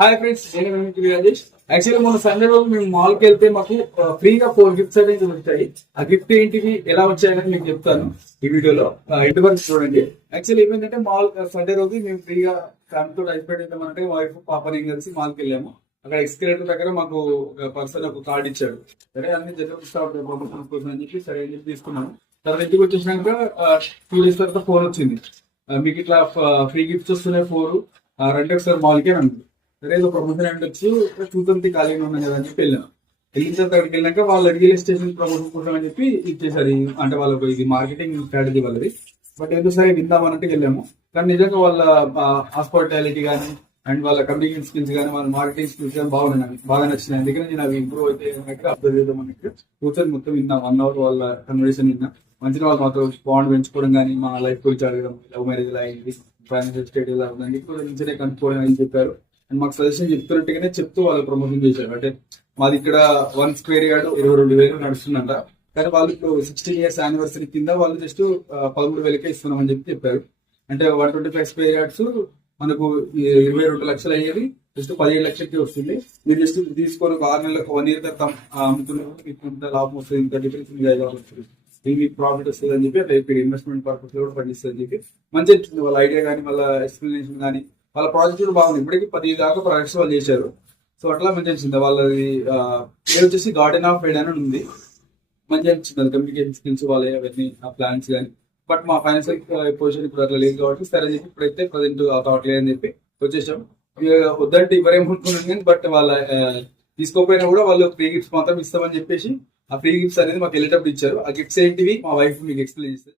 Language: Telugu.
హాయ్ ఫ్రెండ్స్, నేను రాజేష్. యాక్చువల్లీ మొన్న సండే రోజు మేము మాల్ కి వెళ్తే మాకు ఫ్రీగా 4 గిఫ్ట్స్ అనేది వచ్చాయి. ఆ గిఫ్ట్ ఏంటివి, ఎలా వచ్చాయని మీకు చెప్తాను ఈ వీడియోలో. ఇంటి వరకు చూడండి. యాక్చువల్లీ ఏమైందంటే మాల్ సండే రోజు మేము ఫ్రీగా ఫ్యామిలీతో ఐస్పెండ్ చేద్దామంటే వైఫ్ పాపని కలిసి మాల్ కి వెళ్ళాము. అక్కడ ఎక్స్కలేటర్ దగ్గర మాకు ఒక పర్సన్ ఒక కార్డ్ ఇచ్చాడు. సరే అన్ని జనరల్ ప్రమోషన్ కోసం అని చెప్పి సరే అని చెప్పి తీసుకున్నాము. తర్వాత ఇంటికి వచ్చేసినాక 2 days తర్వాత ఫోన్ వచ్చింది, మీకు ఇట్లా ఫ్రీ గిఫ్ట్స్ వస్తున్నాయి 4 రండి ఒకసారి మాల్కి అని అంటుంది. సరే ఏదో ప్రమోషన్ అంటే వచ్చి చూద్దాం ఖాళీగా ఉన్నాం కదా అని చెప్పి వెళ్ళాను. వెళ్ళిన తర్వాత అక్కడికి వెళ్ళాక వాళ్ళు రియల్ స్టేషన్ ప్రమోషన్ కోసం అని చెప్పి ఇచ్చేసారు. అంటే వాళ్ళకు ఇది మార్కెటింగ్ స్ట్రాటజీ వాళ్ళది. బట్ ఎందుకు సరే విందాం అన్నట్టు వెళ్ళాము. కానీ నిజంగా వాళ్ళ హాస్పిటాలిటీ కానీ అండ్ వాళ్ళ కమ్యూనికేషన్ స్కిల్స్ కానీ వాళ్ళ మార్కెటింగ్ స్కిల్స్ కానీ బాగున్నాయి, బాగా నచ్చినాయి. అందుకని నేను అవి ఇంప్రూవ్ అయితే అబ్జర్వ్ చేద్దాం అన్నట్టు కూర్చొని మొత్తం విన్నాం. 1 hour వాళ్ళ కన్వర్సేషన్ విన్నా. మంచిగా వాళ్ళు మాతో బాండ్ పెంచుకోవడం కానీ మా లైఫ్ గురించి అడగడం, లవ్ మ్యారేజ్ ఎలా అయింది, ఫైనాన్షియల్ స్టేట్ ఎలా ఉందని కూడా మంచిగా కనుక్కోవడం అని చెప్పారు. అండ్ మాకు సజెషన్ చెప్తున్నట్టుగానే చెప్తూ వాళ్ళు ప్రమోషన్ చేశారు. అంటే మాది ఇక్కడ 1 square yard 22,000 నడుస్తుందంట. కానీ వాళ్ళు ఇప్పుడు 16 years యానివర్సరీ కింద వాళ్ళు జస్ట్ 13,000కే ఇస్తున్నామని చెప్పారు. అంటే 125 square yards మనకు 22 లక్షలు అయ్యేది జస్ట్ 17 లక్షలకి వస్తుంది. మీరు జస్ట్ తీసుకొని 6 నెలలకు 1 year తర్వాత అమ్ముతున్నారు, ఇంత లాభం వస్తుంది, ఇంత డిఫరెన్స్ వస్తుంది, ఇది ప్రాఫిట్ వస్తుంది అని చెప్పి రేపు ఇన్వెస్ట్మెంట్ పర్పస్ లో కూడా పనిస్తుంది అని చెప్పి మంచిగా వచ్చింది. వాళ్ళ ఐడియా కానీ వాళ్ళ ఎక్స్ప్లెనేషన్ కానీ వాళ్ళ ప్రాజెక్ట్ కూడా బాగుంది. ఇప్పటికీ 10 దాకా ప్రాజెక్ట్స్ వాళ్ళు చేశారు. సో అట్లా మంచిగా వచ్చింది. వాళ్ళది పేరు వచ్చేసి గార్డెన్ ఆఫ్ ఎడెన్ అని ఉంది. మంచిగా అనిపించింది అది కమ్యూనికేషన్ స్కిల్స్ వాళ్ళ అవన్నీ ఆ ప్లాన్స్ కానీ. బట్ మా ఫైనాన్షియల్ పొజిషన్ ఇప్పుడు అట్లా లేదు కాబట్టి సరే అని చెప్పి ఇప్పుడైతే ప్రజెంట్ ఆ థాట్ లేదని చెప్పి వచ్చేసాం. వద్దంటే ఇవ్వరేమనుకున్నాను కానీ బట్ వాళ్ళ తీసుకోకపోయినా కూడా వాళ్ళు ఫ్రీ గిఫ్ట్స్ మాత్రం ఇస్తామని చెప్పేసి ఆ ఫ్రీ గిఫ్ట్స్ అనేది మాకు వెళ్ళేటప్పుడు ఇచ్చారు. ఆ గిఫ్ట్స్ ఏంటివి మా వైఫ్ మీకు ఎక్స్ప్లెయిన్ చేస్తారు.